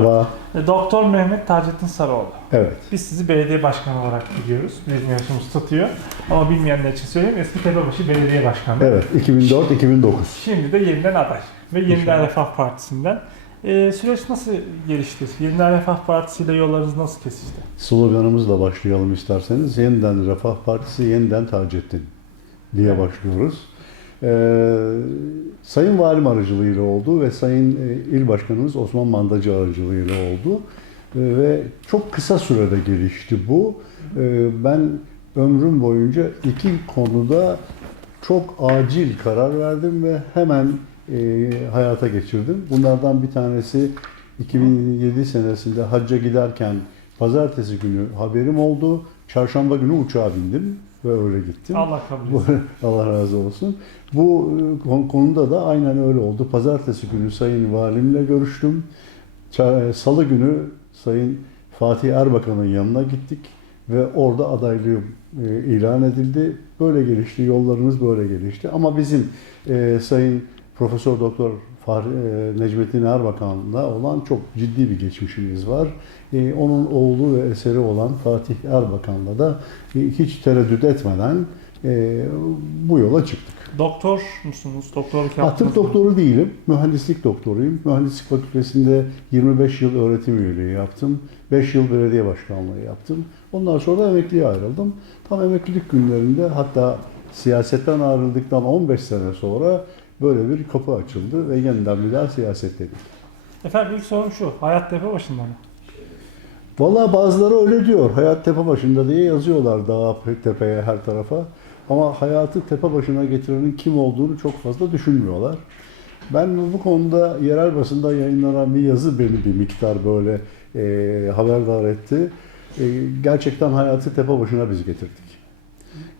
Merhaba. E, Doktor Mehmet Taceddin Sarıoğlu. Evet. Biz sizi belediye başkanı olarak biliyoruz. Bizim yaşımız tutuyor. Ama bilmeyenler için söyleyeyim eski Tepebaşı Belediye Başkanı. Evet. 2004-2009. Şimdi de yeniden aday. Ve Yeniden İnşallah. Refah Partisi'nden. E, süreç nasıl gelişti? Yeniden Refah Partisi ile yollarınız nasıl kesişti? Sloganımızla başlayalım isterseniz. Yeniden Refah Partisi, yeniden Taceddin diye başlıyoruz. Ee, Sayın Valim aracılığıyla oldu ve Sayın e, İl Başkanımız Osman Mandacı aracılığıyla oldu. Ee, ve çok kısa sürede gelişti bu. Ee, ben ömrüm boyunca iki konuda çok acil karar verdim ve hemen e, hayata geçirdim. Bunlardan bir tanesi 2007 senesinde hacca giderken pazartesi günü haberim oldu. Çarşamba günü uçağa bindim ve öyle gittim. Allah kabul Bu- etsin. Allah razı olsun. Bu e, kon- konuda da aynen öyle oldu. Pazartesi günü Sayın Valimle görüştüm. Ça- Salı günü Sayın Fatih Erbakan'ın yanına gittik ve orada adaylığım e, ilan edildi. Böyle gelişti, yollarımız böyle gelişti. Ama bizim e, Sayın Profesör Doktor e, Necmettin Erbakan'la olan çok ciddi bir geçmişimiz var. E, onun oğlu ve eseri olan Fatih Erbakan'la da e, hiç tereddüt etmeden e, bu yola çıktık. Doktor musunuz? Doktorluk yaptınız tıp doktoru değilim, mühendislik doktoruyum. Mühendislik fakültesinde 25 yıl öğretim üyeliği yaptım. 5 yıl belediye başkanlığı yaptım. Ondan sonra emekliye ayrıldım. Tam emeklilik günlerinde hatta siyasetten ayrıldıktan 15 sene sonra böyle bir kapı açıldı ve yeniden bir daha siyaset dedik. Efendim ilk sorum şu. Hayat tepe başında mı? Vallahi bazıları öyle diyor. Hayat tepe başında diye yazıyorlar dağa tepeye her tarafa. Ama hayatı tepe başına getirenin kim olduğunu çok fazla düşünmüyorlar. Ben bu konuda yerel basında yayınlanan bir yazı beni bir miktar böyle e, haberdar etti. E, gerçekten hayatı tepe başına biz getirdik.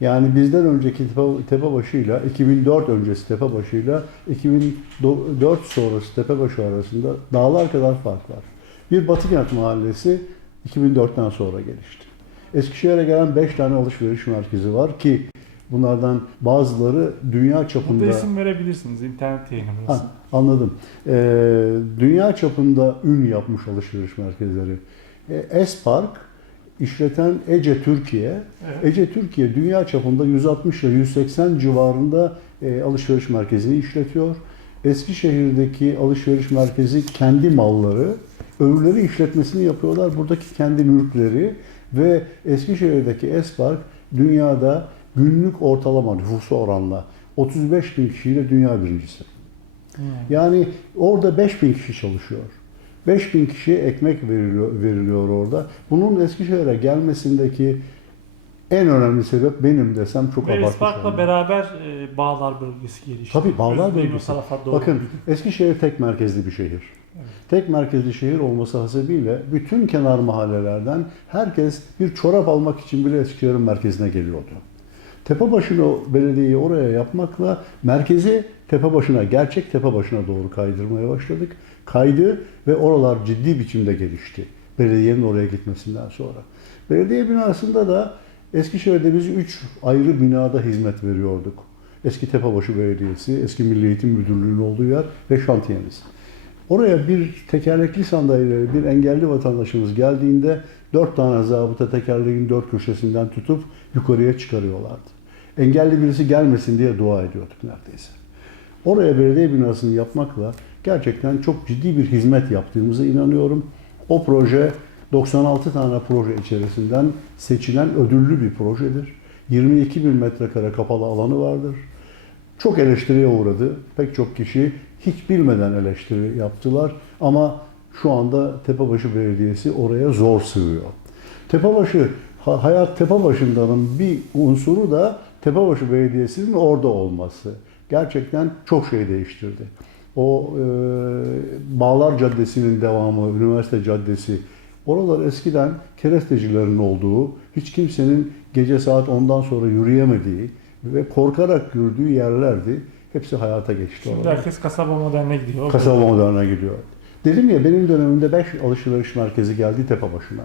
Yani bizden önceki tepe, tepe başıyla 2004 öncesi tepe başıyla 2004 sonrası tepe başı arasında dağlar kadar fark var. Bir Batıkent mahallesi 2004'ten sonra gelişti. Eskişehir'e gelen 5 tane alışveriş merkezi var ki bunlardan bazıları dünya çapında... Burada isim verebilirsiniz. internet yayını burası. Ha, anladım. Ee, dünya çapında ün yapmış alışveriş merkezleri. E, Espark işleten Ece Türkiye. Evet. Ece Türkiye dünya çapında 160 ile 180 civarında e, alışveriş merkezini işletiyor. Eskişehir'deki alışveriş merkezi kendi malları, öbürleri işletmesini yapıyorlar. Buradaki kendi mülkleri ve Eskişehir'deki Espark dünyada günlük ortalama nüfusu oranla 35 bin kişiyle dünya birincisi. Hmm. Yani orada 5000 kişi çalışıyor. 5000 kişiye ekmek veriliyor, veriliyor orada. Bunun Eskişehir'e gelmesindeki en önemli sebep benim desem çok abartmış. Isparta'la olmam. beraber e, Bağlar bölgesi gelişti. Tabii Bağlar Özgürlüğün bölgesi. Bakın. Eskişehir tek merkezli bir şehir. Evet. Tek merkezli şehir olması hasebiyle bütün kenar mahallelerden herkes bir çorap almak için bile Eskişehir'in merkezine geliyordu. Tepebaşı'nı belediyeyi oraya yapmakla merkezi Tepebaşı'na, gerçek Tepebaşı'na doğru kaydırmaya başladık. Kaydı ve oralar ciddi biçimde gelişti. Belediyenin oraya gitmesinden sonra. Belediye binasında da Eskişehir'de biz üç ayrı binada hizmet veriyorduk. Eski Tepebaşı Belediyesi, eski Milli Eğitim Müdürlüğü'nün olduğu yer ve şantiyemiz. Oraya bir tekerlekli sandalyeyle bir engelli vatandaşımız geldiğinde dört tane zabıta tekerleğin dört köşesinden tutup yukarıya çıkarıyorlardı. Engelli birisi gelmesin diye dua ediyorduk neredeyse. Oraya belediye binasını yapmakla gerçekten çok ciddi bir hizmet yaptığımıza inanıyorum. O proje 96 tane proje içerisinden seçilen ödüllü bir projedir. 22 bin metrekare kapalı alanı vardır. Çok eleştiriye uğradı. Pek çok kişi hiç bilmeden eleştiri yaptılar. Ama şu anda Tepebaşı Belediyesi oraya zor sığıyor. Tepebaşı, ha- hayat Tepebaşı'ndanın bir unsuru da Tepebaşı Belediyesi'nin orada olması. Gerçekten çok şey değiştirdi. O e, Bağlar Caddesi'nin devamı, Üniversite Caddesi, oralar eskiden kerestecilerin olduğu, hiç kimsenin gece saat 10'dan sonra yürüyemediği ve korkarak yürüdüğü yerlerdi. Hepsi hayata geçti. Şimdi oralar. herkes kasaba moderne gidiyor. Kasaba moderne gidiyor. Dedim ya benim dönemimde 5 alışveriş merkezi geldi Tepebaşı'na.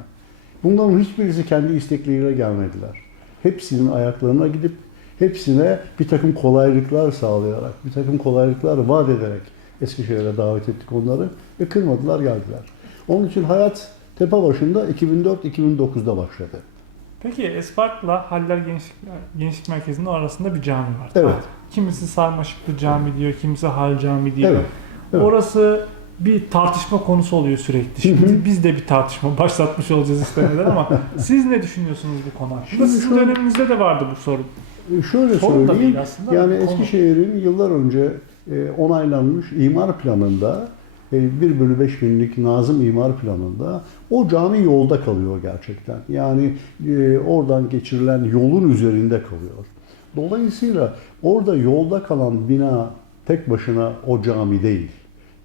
Bunların hiçbirisi kendi istekleriyle gelmediler. Hepsinin ayaklarına gidip hepsine bir takım kolaylıklar sağlayarak, bir takım kolaylıklar vaat ederek Eskişehir'e davet ettik onları ve kırmadılar geldiler. Onun için hayat tepe başında 2004-2009'da başladı. Peki Espark'la Haller Gençlik, Gençlik Merkezi'nin arasında bir cami var. Evet. Kimisi Sarmaşıklı Cami diyor, kimisi Hal Cami diyor. Evet, evet. Orası bir tartışma konusu oluyor sürekli. Şimdi biz de bir tartışma başlatmış olacağız istemeden ama siz ne düşünüyorsunuz bu konu hakkında? Sizin şu- döneminizde de vardı bu sorun. Şöyle Sorun söyleyeyim. aslında. Yani. Eskişehir'in yıllar önce onaylanmış imar planında e, 1 bölü 5 binlik Nazım imar planında o cami yolda kalıyor gerçekten. Yani e, oradan geçirilen yolun üzerinde kalıyor. Dolayısıyla orada yolda kalan bina tek başına o cami değil.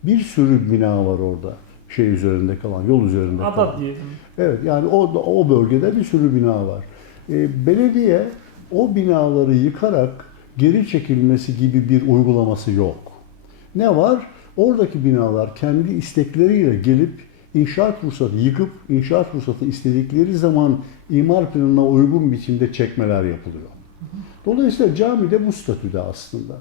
Bir sürü bina var orada şey üzerinde kalan, yol üzerinde kalan. Ada diyelim. Evet yani o, o bölgede bir sürü bina var. E, belediye o binaları yıkarak geri çekilmesi gibi bir uygulaması yok. Ne var? Oradaki binalar kendi istekleriyle gelip inşaat ruhsatı yıkıp inşaat ruhsatı istedikleri zaman imar planına uygun biçimde çekmeler yapılıyor. Dolayısıyla cami de bu statüde aslında.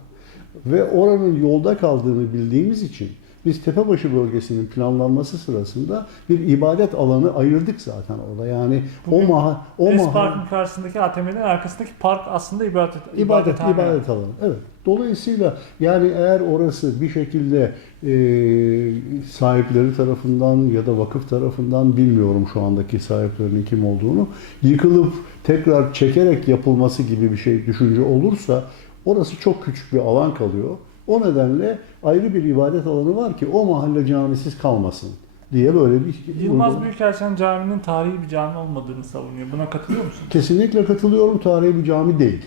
Ve oranın yolda kaldığını bildiğimiz için biz Tepebaşı bölgesinin planlanması sırasında bir ibadet alanı ayırdık zaten orada. Yani Bugün o maha o maha Espark'ın karşısındaki ATM'nin arkasındaki park aslında ibadet ibadet ibadethane. ibadet alanı. Evet. Dolayısıyla yani eğer orası bir şekilde e, sahipleri tarafından ya da vakıf tarafından bilmiyorum şu andaki sahiplerinin kim olduğunu yıkılıp tekrar çekerek yapılması gibi bir şey düşünce olursa orası çok küçük bir alan kalıyor. O nedenle ayrı bir ibadet alanı var ki o mahalle camisiz kalmasın diye böyle bir Yılmaz Büyükelçen Camii'nin tarihi bir cami olmadığını savunuyor. Buna katılıyor musun? Kesinlikle katılıyorum. Tarihi bir cami değil.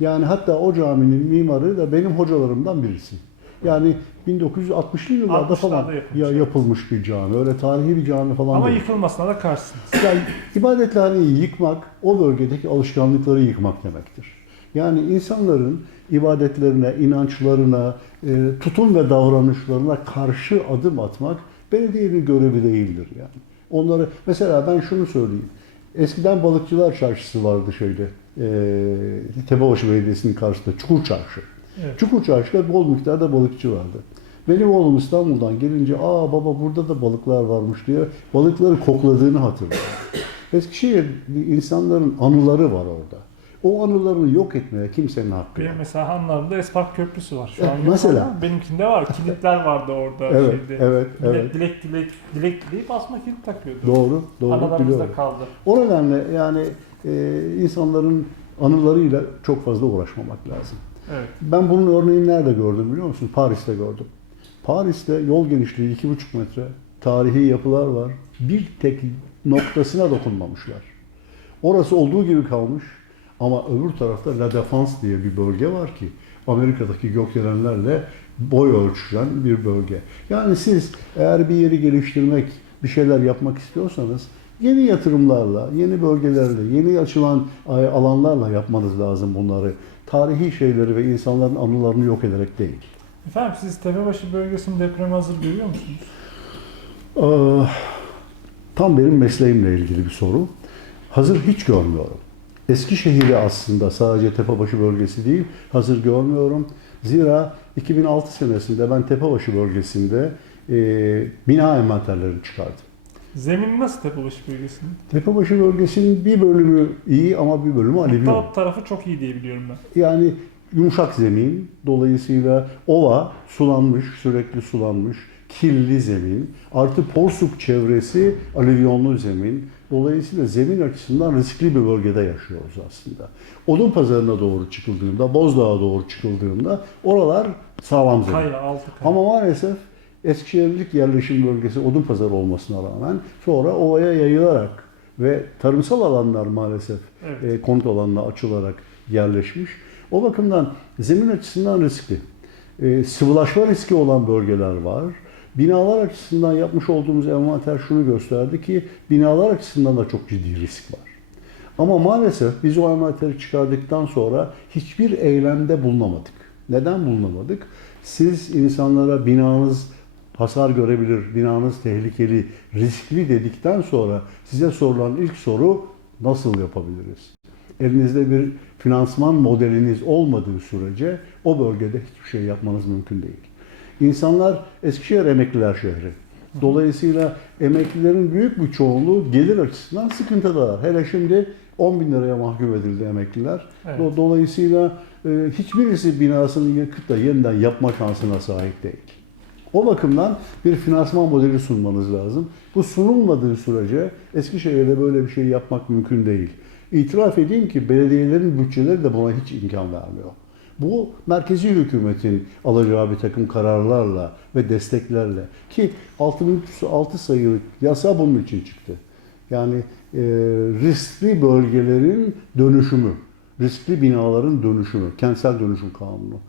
Yani hatta o caminin mimarı da benim hocalarımdan birisi. Yani 1960'lı yıllarda 60'larda falan yapılmış, ya evet. yapılmış bir cami. Öyle tarihi bir cami falan Ama değil. yıkılmasına da karşısınız. Yani ibadethaneyi yıkmak, o bölgedeki alışkanlıkları yıkmak demektir. Yani insanların ibadetlerine, inançlarına, e, tutum ve davranışlarına karşı adım atmak belediyenin görevi değildir yani. Onları mesela ben şunu söyleyeyim. Eskiden balıkçılar çarşısı vardı şeyde. E, Tepebaşı Belediyesi'nin karşısında Çukur Çarşı. Evet. Çukur Çarşı'da bol miktarda balıkçı vardı. Benim oğlum İstanbul'dan gelince aa baba burada da balıklar varmış diye balıkları kokladığını hatırlıyorum. Eskişehir insanların anıları var orada. O anılarını yok etmeye kimsenin hakkı yok. Benim mesela Hanlar'da Espark Köprüsü var. Şu Evet, an yok mesela. ama benimkinde var. Kilitler vardı orada. Evet, şeyde. evet, evet. dilek, dilek, dilek dileyip asma kilit takıyordu. Doğru, doğru Analarımızda biliyorum. kaldı. O nedenle yani e, insanların anılarıyla çok fazla uğraşmamak lazım. Evet. Ben bunun örneğini nerede gördüm biliyor musun? Paris'te gördüm. Paris'te yol genişliği 2,5 metre tarihi yapılar var. Bir tek noktasına dokunmamışlar. Orası olduğu gibi kalmış ama öbür tarafta La Défense diye bir bölge var ki Amerika'daki gökdelenlerle boy ölçülen bir bölge. Yani siz eğer bir yeri geliştirmek, bir şeyler yapmak istiyorsanız yeni yatırımlarla, yeni bölgelerle, yeni açılan alanlarla yapmanız lazım bunları. Tarihi şeyleri ve insanların anılarını yok ederek değil. Efendim siz Tepebaşı bölgesini depreme hazır görüyor musunuz? Ee, Tam benim mesleğimle ilgili bir soru. Hazır hiç görmüyorum. Eskişehir'i aslında sadece Tepebaşı bölgesi değil, hazır görmüyorum. Zira 2006 senesinde ben Tepebaşı bölgesinde e, bina envanterlerini çıkardım. Zemin nasıl Tepebaşı bölgesinin? Tepebaşı bölgesinin bir bölümü iyi ama bir bölümü alüvyon. Top tarafı çok iyi diye biliyorum ben. Yani yumuşak zemin, dolayısıyla ova sulanmış, sürekli sulanmış, kirli zemin, artı porsuk çevresi alüvyonlu zemin. Dolayısıyla zemin açısından riskli bir bölgede yaşıyoruz aslında. Odun pazarına doğru çıkıldığında, Bozdağ'a doğru çıkıldığında oralar sağlam zemin. Kaya, altı kaya. Ama maalesef Eskişehirlik yerleşim bölgesi odun pazarı olmasına rağmen sonra ovaya yayılarak ve tarımsal alanlar maalesef Evet. e, konut alanına açılarak yerleşmiş. O bakımdan zemin açısından riskli. E, sıvılaşma riski olan bölgeler var. Binalar açısından yapmış olduğumuz envanter şunu gösterdi ki binalar açısından da çok ciddi risk var. Ama maalesef biz o envanteri çıkardıktan sonra hiçbir eylemde bulunamadık. Neden bulunamadık? Siz insanlara binanız hasar görebilir, binanız tehlikeli, riskli dedikten sonra size sorulan ilk soru nasıl yapabiliriz? Elinizde bir finansman modeliniz olmadığı sürece o bölgede hiçbir şey yapmanız mümkün değil. İnsanlar Eskişehir Emekliler Şehri. Dolayısıyla emeklilerin büyük bir çoğunluğu gelir açısından sıkıntıdalar. Hele şimdi 10 bin liraya mahkum edildi emekliler. Evet. Do- Dolayısıyla e, hiçbirisi binasını yıkıp da yeniden yapma şansına sahip değil. O bakımdan bir finansman modeli sunmanız lazım. Bu sunulmadığı sürece Eskişehir'de böyle bir şey yapmak mümkün değil. İtiraf edeyim ki belediyelerin bütçeleri de buna hiç imkan vermiyor. Bu merkezi hükümetin alacağı bir takım kararlarla ve desteklerle ki 6 sayılık yasa bunun için çıktı. Yani e, riskli bölgelerin dönüşümü, riskli binaların dönüşümü, kentsel dönüşüm kanunu.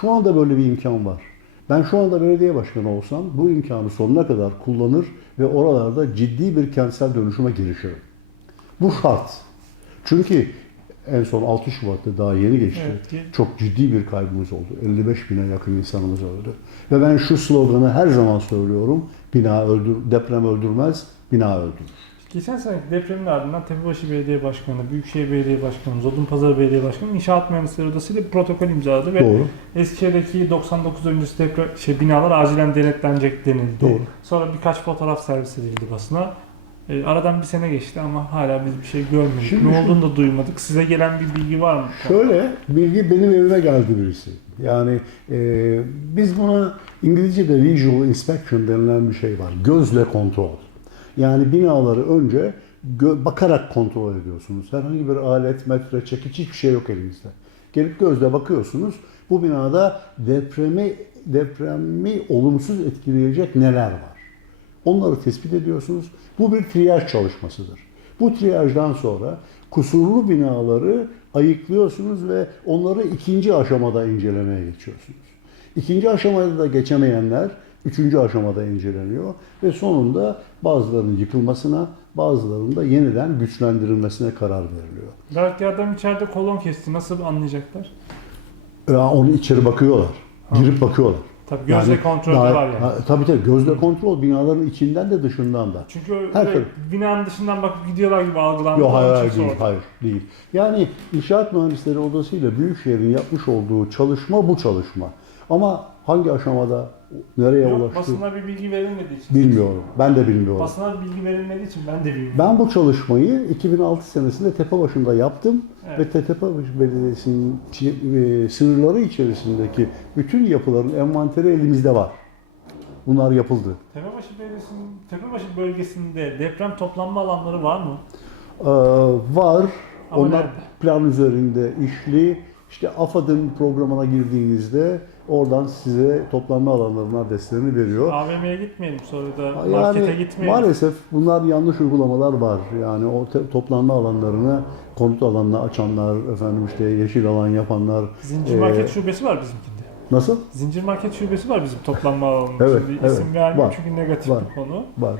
Şu anda böyle bir imkan var. Ben şu anda belediye başkanı olsam bu imkanı sonuna kadar kullanır ve oralarda ciddi bir kentsel dönüşüme girişirim. Bu şart. Çünkü en son 6 Şubat'ta daha yeni geçti. Evet, ki- Çok ciddi bir kaybımız oldu. 55 bine yakın insanımız öldü. Ve ben şu sloganı her zaman söylüyorum. Bina öldür, deprem öldürmez, bina öldürür. Geçen seneki depremin ardından Tepebaşı Belediye Başkanı, Büyükşehir Belediye Başkanı, Odunpazarı Belediye Başkanı İnşaat Mühendisleri Odası ile bir protokol imzaladı ve Doğru. Eskişehir'deki 99 öncesi deprem, şey, binalar acilen denetlenecek denildi. Doğru. Sonra birkaç fotoğraf servis edildi basına. E, aradan bir sene geçti ama hala biz bir şey görmedik. Şimdi ne şu- olduğunu da duymadık. Size gelen bir bilgi var mı? Şöyle bilgi benim evime geldi birisi. Yani e, biz buna İngilizce'de visual inspection denilen bir şey var. Gözle kontrol. Yani binaları önce gö- bakarak kontrol ediyorsunuz. Herhangi bir alet, metre, çekiç hiçbir şey yok elinizde. Gelip gözle bakıyorsunuz. Bu binada depremi depremi olumsuz etkileyecek neler var? Onları tespit ediyorsunuz. Bu bir triyaj çalışmasıdır. Bu triyajdan sonra kusurlu binaları ayıklıyorsunuz ve onları ikinci aşamada incelemeye geçiyorsunuz. İkinci aşamada da geçemeyenler üçüncü aşamada inceleniyor ve sonunda bazılarının yıkılmasına, bazılarının da yeniden güçlendirilmesine karar veriliyor. Belki adam içeride kolon kesti. Nasıl anlayacaklar? Ya onu içeri bakıyorlar, girip bakıyorlar. Tabii gözle Yani kontrolü daha- var yani. Ha, tabii tabii gözle kontrol binaların içinden de dışından da. Çünkü Her türlü. binanın dışından bakıp gidiyorlar gibi algılandı. Yok hayır, hayır değil, hayır değil. Yani İnşaat Mühendisleri Odası ile Büyükşehir'in yapmış olduğu çalışma bu çalışma. Ama hangi aşamada nereye Yok, ulaştı basına bir bilgi verilmediği için. bilmiyorum. Ben de bilmiyorum. Basına bilgi verilmediği için ben de bilmiyorum. Ben bu çalışmayı 2006 senesinde Tepebaşı'nda yaptım Evet. ve Tepebaşı Belediyesi'nin çi- e, sınırları içerisindeki bütün yapıların envanteri elimizde var. Bunlar yapıldı. Tepebaşı Belediyesi'nin Tepebaşı bölgesinde deprem toplanma alanları var mı? Ee, var. Ama Onlar nerede? plan üzerinde işli. İşte AFAD'ın programına girdiğinizde oradan size toplanma alanlarının adreslerini veriyor. AVM'ye gitmeyelim sonra da Yani markete gitmeyelim. maalesef bunlar yanlış uygulamalar var. Yani o toplanma alanlarını konut alanına açanlar, efendim işte yeşil alan yapanlar. Zincir Ee, market şubesi var bizimkinde. Nasıl? Zincir market şubesi var bizim toplanma alanımızda. Evet, Şimdi evet, isim var, çünkü negatif var. bir konu. Var.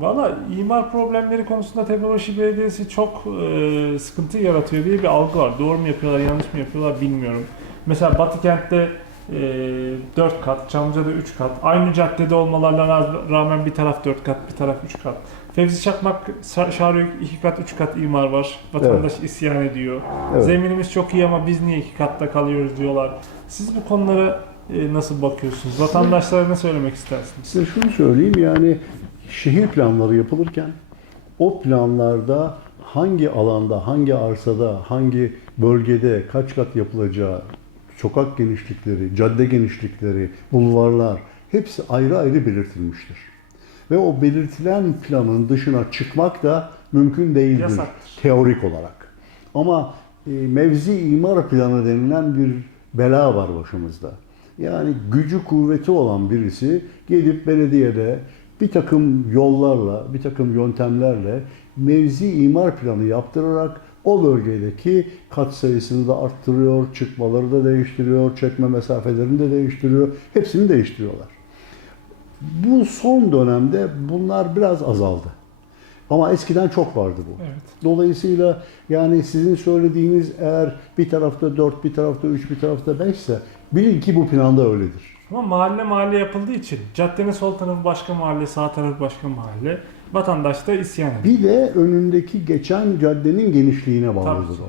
Valla imar problemleri konusunda Tepebaşı Belediyesi çok e, sıkıntı yaratıyor diye bir algı var. Doğru mu yapıyorlar, yanlış mı yapıyorlar bilmiyorum. Mesela Batı kentte e, 4 kat, Çamlıca'da 3 kat. Aynı caddede olmalarına ra- rağmen bir taraf 4 kat, bir taraf 3 kat. Fevzi Çakmak, Şarıyor 2 kat, 3 kat imar var. Vatandaş isyan ediyor. Evet. Zeminimiz çok iyi ama biz niye 2 katta kalıyoruz diyorlar. Siz bu konulara e, nasıl bakıyorsunuz? Vatandaşlara ne söylemek istersiniz? Size şunu söyleyeyim yani şehir planları yapılırken o planlarda hangi alanda, hangi arsada, hangi bölgede kaç kat yapılacağı, sokak genişlikleri, cadde genişlikleri, bulvarlar hepsi ayrı ayrı belirtilmiştir. Ve o belirtilen planın dışına çıkmak da mümkün değildir Yasaktır. teorik olarak. Ama e, mevzi imar planı denilen bir bela var başımızda. Yani gücü kuvveti olan birisi gidip belediyede bir takım yollarla, bir takım yöntemlerle mevzi imar planı yaptırarak o bölgedeki kat sayısını da arttırıyor, çıkmaları da değiştiriyor, çekme mesafelerini de değiştiriyor, hepsini değiştiriyorlar. Bu son dönemde bunlar biraz azaldı. Ama eskiden çok vardı bu. Evet. Dolayısıyla yani sizin söylediğiniz eğer bir tarafta 4, bir tarafta 3, bir tarafta 5 ise bilin ki bu planda öyledir. Ama mahalle mahalle yapıldığı için caddenin sol tarafı başka mahalle, sağ tarafı başka mahalle. Vatandaş da isyan ediyor. Bir de önündeki geçen caddenin genişliğine bağlıdır o.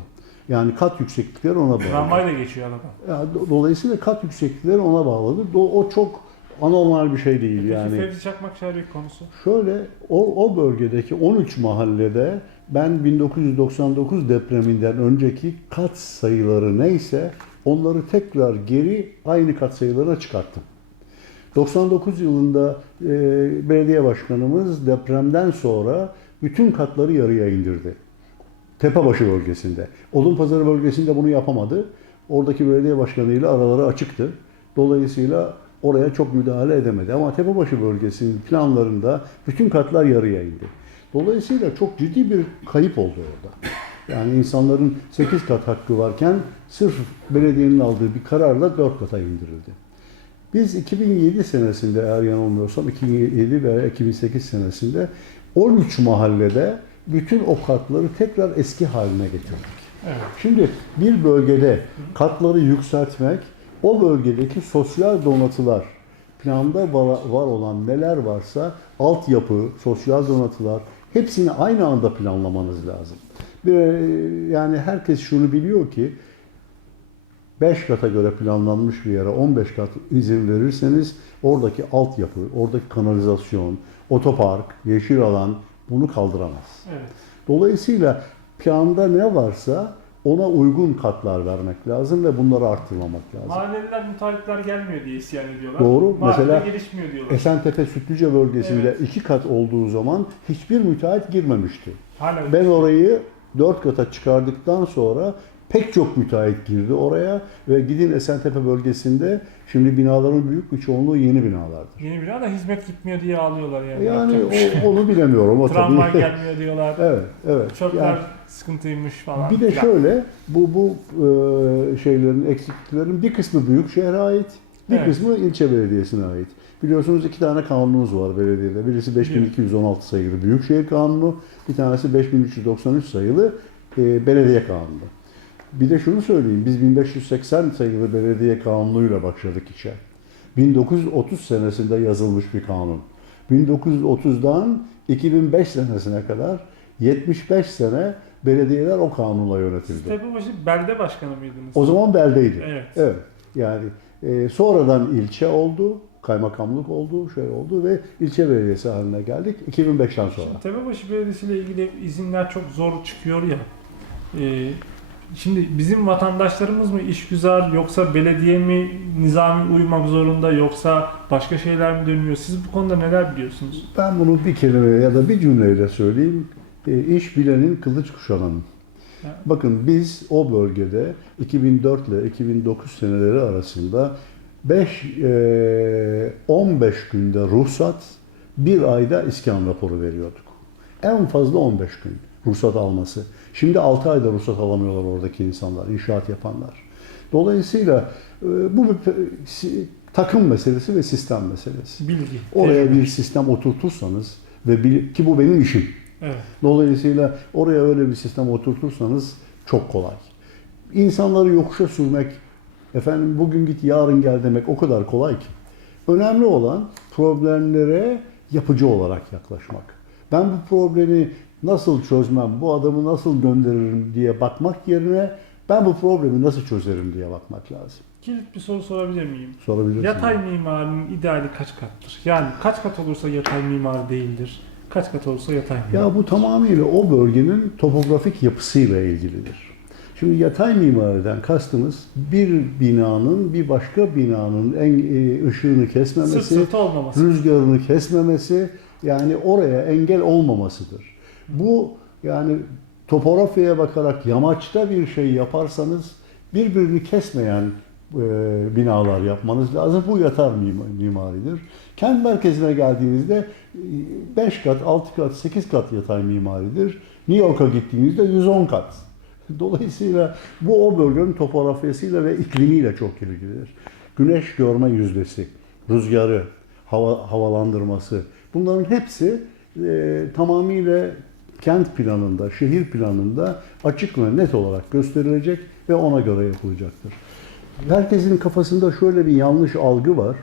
Yani kat yükseklikleri ona bağlı. Tramvay da geçiyor aradan. Yani do- dolayısıyla kat yükseklikleri ona bağlıdır. O çok anormal bir şey değil Peki yani. Fevzi Çakmak Şerbek konusu. Şöyle o, o bölgedeki 13 mahallede ben 1999 depreminden önceki kat sayıları neyse onları tekrar geri aynı kat sayılarına çıkarttım. 99 yılında e, belediye başkanımız depremden sonra bütün katları yarıya indirdi. Tepebaşı bölgesinde. Odunpazarı bölgesinde bunu yapamadı. Oradaki belediye başkanıyla araları açıktı. Dolayısıyla oraya çok müdahale edemedi. Ama Tepebaşı bölgesinin planlarında bütün katlar yarıya indi. Dolayısıyla çok ciddi bir kayıp oldu orada. Yani insanların 8 kat hakkı varken sırf belediyenin aldığı bir kararla 4 kata indirildi. Biz 2007 senesinde eğer yanılmıyorsam 2007 veya 2008 senesinde 13 mahallede bütün o katları tekrar eski haline getirdik. Evet. Şimdi bir bölgede katları yükseltmek, o bölgedeki sosyal donatılar, planda va- var olan neler varsa altyapı, sosyal donatılar hepsini aynı anda planlamanız lazım. Bir, yani herkes şunu biliyor ki 5 kata göre planlanmış bir yere 15 kat izin verirseniz oradaki altyapı, oradaki kanalizasyon, otopark, yeşil alan bunu kaldıramaz. Evet. Dolayısıyla planda ne varsa ona uygun katlar vermek lazım ve bunları arttırmamak lazım. Mahalleliler müteahhitler gelmiyor diye isyan ediyorlar. Doğru. Mahalle Mesela gelişmiyor diyorlar. Esentepe Sütlüce bölgesinde Evet. iki kat olduğu zaman hiçbir müteahhit girmemişti. Hala Ben orayı dört kata çıkardıktan sonra pek çok müteahhit girdi oraya ve gidin Esentepe bölgesinde şimdi binaların büyük bir çoğunluğu yeni binalardır. yeni bina da hizmet gitmiyor diye ağlıyorlar yani. Yani bir şey o, onu bilemiyorum o Tramvay tabii. gelmiyor diyorlar. evet, evet. Çöpler Yani sıkıntıymış falan. bir de şöyle bu bu e, şeylerin eksikliklerin bir kısmı büyük şehre ait, bir Evet. kısmı ilçe belediyesine ait. Biliyorsunuz iki tane kanunumuz var belediyede. Birisi 5216 sayılı Büyükşehir Kanunu, bir tanesi 5393 sayılı e, Belediye Kanunu. Bir de şunu söyleyeyim, biz 1580 sayılı belediye kanunuyla başladık işe. 1930 senesinde yazılmış bir kanun. 1930'dan 2005 senesine kadar 75 sene belediyeler o kanunla yönetildi. Tepebaşı belde başkanı mıydınız? O zaman beldeydi. Evet. Evet. Yani e, sonradan ilçe oldu, kaymakamlık oldu, şey oldu ve ilçe belediyesi haline geldik 2005'ten sonra. Şimdi Tepebaşı Belediyesi ile ilgili izinler çok zor çıkıyor ya. Ee, şimdi bizim vatandaşlarımız mı işgüzar yoksa belediye mi nizami uymak zorunda yoksa başka şeyler mi dönüyor? Siz bu konuda neler biliyorsunuz? Ben bunu bir kelime ya da bir cümleyle söyleyeyim. E, iş bilenin kılıç kuşananın. Evet. Bakın biz o bölgede 2004 ile 2009 seneleri arasında 5 e, 15 günde ruhsat, bir ayda iskan raporu veriyorduk. En fazla 15 gün ruhsat alması. Şimdi 6 ayda ruhsat alamıyorlar oradaki insanlar, inşaat yapanlar. Dolayısıyla e, bu bir takım meselesi ve sistem meselesi. Bilgi. Oraya bir sistem oturtursanız ve bil- ki bu benim işim. Evet. Dolayısıyla oraya öyle bir sistem oturtursanız çok kolay. İnsanları yokuşa sürmek, efendim bugün git yarın gel demek o kadar kolay ki. Önemli olan problemlere yapıcı olarak yaklaşmak. Ben bu problemi nasıl çözmem, bu adamı nasıl gönderirim diye bakmak yerine ben bu problemi nasıl çözerim diye bakmak lazım. Kilit bir soru sorabilir miyim? Sorabilirsiniz. Yatay mimarinin ideali kaç kattır? Yani kaç kat olursa yatay mimar değildir? Kaç kat olursa yatay mimar? Ya bu tamamıyla o bölgenin topografik yapısıyla ilgilidir. Şimdi yatay mimariden kastımız bir binanın bir başka binanın en e, ışığını Sırt kesmemesi, olmaması. rüzgarını kesmemesi, yani oraya engel olmamasıdır. Bu yani topografyaya bakarak yamaçta bir şey yaparsanız birbirini kesmeyen e, binalar yapmanız lazım. Bu yatar mima- mimaridir. Kent merkezine geldiğinizde 5 kat, 6 kat, 8 kat yatay mimaridir. New York'a gittiğinizde 110 kat. Dolayısıyla bu o bölgenin topografyasıyla ve iklimiyle çok ilgilidir. Güneş görme yüzdesi, rüzgarı, hava, havalandırması bunların hepsi e, tamamıyla kent planında, şehir planında açık ve net olarak gösterilecek ve ona göre yapılacaktır. Herkesin kafasında şöyle bir yanlış algı var.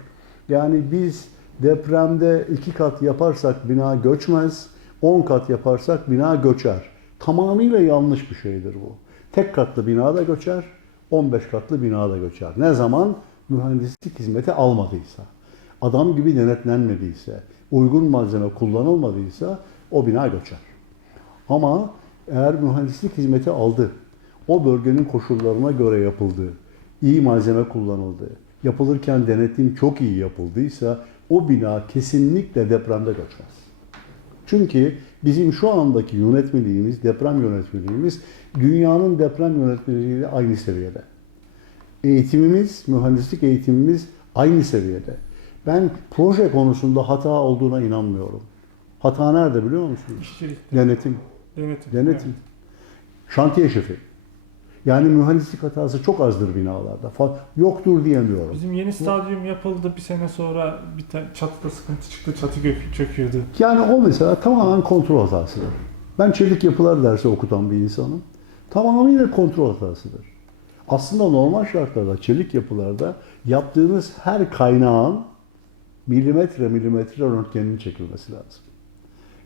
Yani biz depremde iki kat yaparsak bina göçmez, 10 kat yaparsak bina göçer. Tamamıyla yanlış bir şeydir bu. Tek katlı bina da göçer, 15 katlı bina da göçer. Ne zaman mühendislik hizmeti almadıysa. adam gibi denetlenmediyse, uygun malzeme kullanılmadıysa o bina göçer. Ama eğer mühendislik hizmeti aldı, o bölgenin koşullarına göre yapıldı, iyi malzeme kullanıldı, yapılırken denetim çok iyi yapıldıysa o bina kesinlikle depremde göçmez. Çünkü bizim şu andaki yönetmeliğimiz, deprem yönetmeliğimiz dünyanın deprem yönetmeliğiyle aynı seviyede. Eğitimimiz, mühendislik eğitimimiz aynı seviyede. Ben proje konusunda hata olduğuna inanmıyorum. Hata nerede biliyor musunuz? İşçilik, Denetim. Denetim. Denetim. Şantiye şefi. Yani mühendislik hatası çok azdır binalarda. Yoktur diyemiyorum. Bizim yeni stadyum yapıldı bir sene sonra bir tane çatıda sıkıntı çıktı, çatı gök çöküyordu. Yani o mesela tamamen kontrol hatasıdır. Ben çelik yapılar dersi okutan bir insanım. Tamamıyla kontrol hatasıdır. Aslında normal şartlarda çelik yapılarda yaptığınız her kaynağın milimetre milimetre röntgeninin çekilmesi lazım.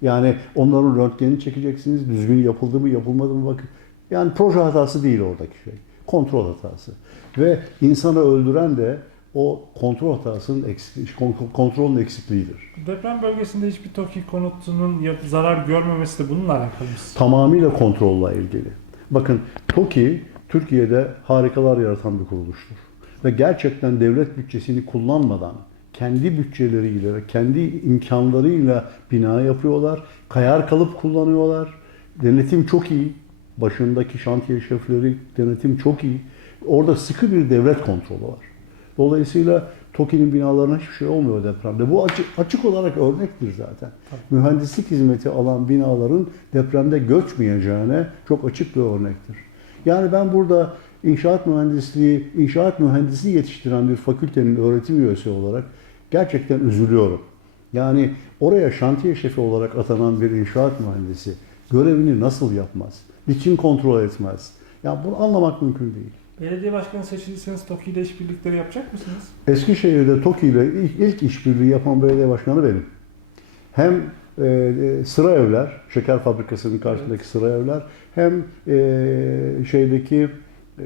Yani onların röntgenini çekeceksiniz. Düzgün yapıldı mı yapılmadı mı bakın. Yani proje hatası değil oradaki şey. Kontrol hatası. Ve insanı öldüren de o kontrol hatasının eksik, kontrolün eksikliğidir. Deprem bölgesinde hiçbir TOKİ konutunun zarar görmemesi de bununla alakalı mı? tamamıyla kontrolle ilgili. Bakın TOKİ Türkiye'de harikalar yaratan bir kuruluştur. Ve gerçekten devlet bütçesini kullanmadan kendi bütçeleriyle kendi imkanlarıyla bina yapıyorlar. Kayar kalıp kullanıyorlar. Denetim çok iyi. Başındaki şantiye şefleri denetim çok iyi. Orada sıkı bir devlet kontrolü var. Dolayısıyla TOKİ'nin binalarına hiçbir şey olmuyor depremde. Bu açık, açık olarak örnektir zaten. Mühendislik hizmeti alan binaların depremde göçmeyeceğine çok açık bir örnektir. Yani ben burada inşaat mühendisliği, inşaat mühendisi yetiştiren bir fakültenin öğretim üyesi olarak gerçekten üzülüyorum. Yani oraya şantiye şefi olarak atanan bir inşaat mühendisi görevini nasıl yapmaz? Niçin kontrol etmez? Ya bunu anlamak mümkün değil. Belediye başkanı seçilirseniz TOKİ ile işbirlikleri yapacak mısınız? Eskişehir'de TOKİ ile ilk, ilk işbirliği yapan belediye başkanı benim. Hem e, e, sıra evler, şeker fabrikasının karşısındaki sıra evler, hem e, şeydeki e,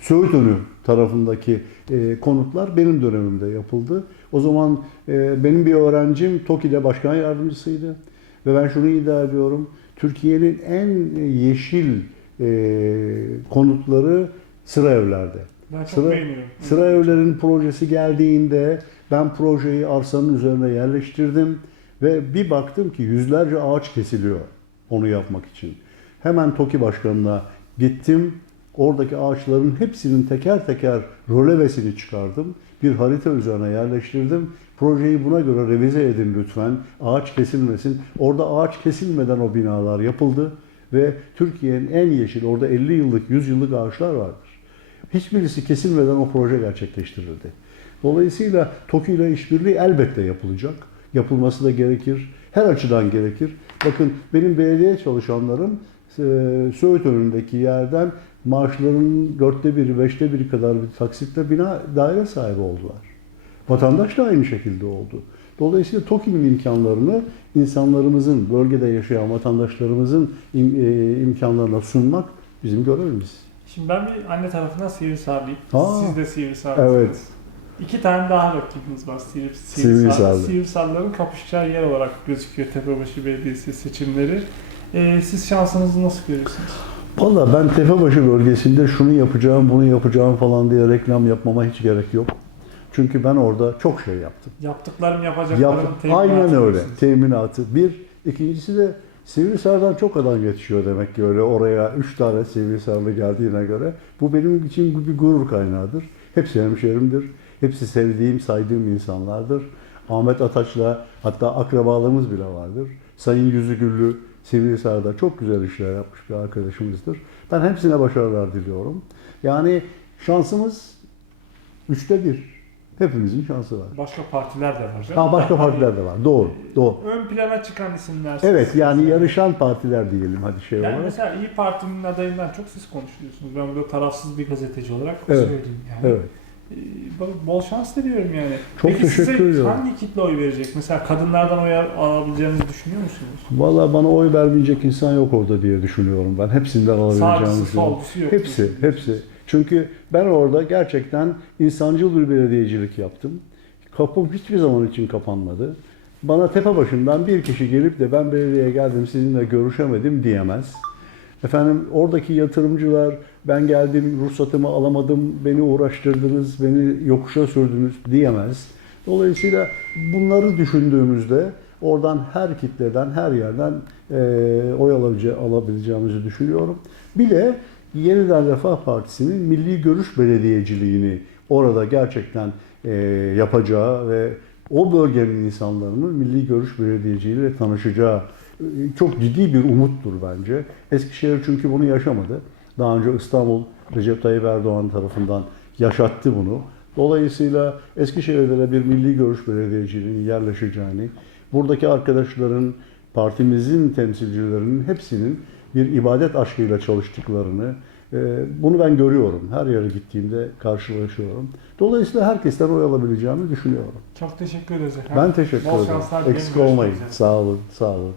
Söğüt Önü tarafındaki e, konutlar benim dönemimde yapıldı. O zaman e, benim bir öğrencim TOKİ'de başkan yardımcısıydı. Ve ben şunu iddia ediyorum, Türkiye'nin en yeşil e, konutları sıra evlerde. Ben Sıra- beğeniyorum. Sıra evlerin projesi geldiğinde ben projeyi arsanın üzerine yerleştirdim ve bir baktım ki yüzlerce ağaç kesiliyor onu yapmak için. Hemen TOKİ başkanına gittim. Oradaki ağaçların hepsinin teker teker rölevesini çıkardım. Bir harita üzerine yerleştirdim. Projeyi buna göre revize edin lütfen. Ağaç kesilmesin. Orada ağaç kesilmeden o binalar yapıldı ve Türkiye'nin en yeşil, orada 50 yıllık, 100 yıllık ağaçlar vardır. Hiçbirisi kesilmeden o proje gerçekleştirildi. Dolayısıyla TOKİ ile işbirliği elbette yapılacak. Yapılması da gerekir. Her açıdan gerekir. Bakın benim belediye çalışanlarım Söğüt önündeki yerden maaşlarının dörtte biri, beşte biri kadar bir taksitle bina daire sahibi oldular. Vatandaş da aynı şekilde oldu. Dolayısıyla TOKİ'nin imkanlarını insanlarımızın, bölgede yaşayan vatandaşlarımızın im- e, imkanlarına sunmak bizim görevimiz. Şimdi ben bir anne tarafından Sivrisarlıyım. Siz de Sivrisarlısınız. evet. İki tane daha rakibimiz var Sivri. Sivrisarlı. Sivrisarlıların kapışacağı yer olarak gözüküyor Tepebaşı Belediyesi seçimleri. Ee, siz şansınızı nasıl görüyorsunuz? Valla ben Tepebaşı bölgesinde şunu yapacağım, bunu yapacağım falan diye reklam yapmama hiç gerek yok. Çünkü ben orada çok şey yaptım. Yaptıklarım yapacaklarım Yap, teminatı aynen öyle. diyorsunuz. Teminatı. Bir. ikincisi de Sivrisar'dan çok adam yetişiyor demek ki öyle. Oraya üç tane Sivrisarlı geldiğine göre. Bu benim için bir gurur kaynağıdır. Hepsi hemşerimdir. Hepsi sevdiğim, saydığım insanlardır. Ahmet Ataç'la hatta akrabalığımız bile vardır. Sayın Yüzügüllü Sivrisar'da çok güzel işler yapmış bir arkadaşımızdır. Ben hepsine başarılar diliyorum. Yani şansımız üçte bir. Hepimizin şansı var. Başka partiler de var. canım. Ha başka partiler de var. Doğru. Doğru. Ön plana çıkan isimler. Evet yani yarışan partiler diyelim hadi şey Yani olarak. mesela İyi Parti'nin adayından çok siz konuşuyorsunuz. Ben burada tarafsız bir gazeteci olarak Evet. söyleyeyim yani. Evet. Ee, bol- şans diliyorum yani. Çok Peki teşekkür size ediyorum. hangi kitle oy verecek? Mesela kadınlardan oy alabileceğinizi düşünüyor musunuz? Valla bana oy vermeyecek insan yok orada diye düşünüyorum ben. Hepsinden Sağcısı, alabileceğimiz yok. solcusu yok. Hepsi, diyorsunuz. hepsi. Çünkü ben orada gerçekten insancıl bir belediyecilik yaptım. Kapım hiçbir zaman için kapanmadı. Bana tepe başından bir kişi gelip de ben belediyeye geldim sizinle görüşemedim diyemez. Efendim oradaki yatırımcılar ben geldim ruhsatımı alamadım, beni uğraştırdınız, beni yokuşa sürdünüz diyemez. Dolayısıyla bunları düşündüğümüzde oradan her kitleden, her yerden e, oy alabilece- alabileceğimizi düşünüyorum. Bir de Yeniden Refah Partisi'nin milli görüş belediyeciliğini orada gerçekten e, yapacağı ve o bölgenin insanların milli görüş belediyeciliğiyle tanışacağı e, çok ciddi bir umuttur bence. Eskişehir çünkü bunu yaşamadı. Daha önce İstanbul Recep Tayyip Erdoğan tarafından yaşattı bunu. Dolayısıyla Eskişehir'de de bir milli görüş belediyeciliğinin yerleşeceğini, buradaki arkadaşların, partimizin temsilcilerinin hepsinin bir ibadet aşkıyla çalıştıklarını, e, bunu ben görüyorum. Her yere gittiğimde karşılaşıyorum. Dolayısıyla herkesten oy alabileceğimi düşünüyorum. Çok teşekkür ederiz efendim. Ben teşekkür Bol ederim. Eksik olmayın. Üzere. Sağ olun, sağ olun.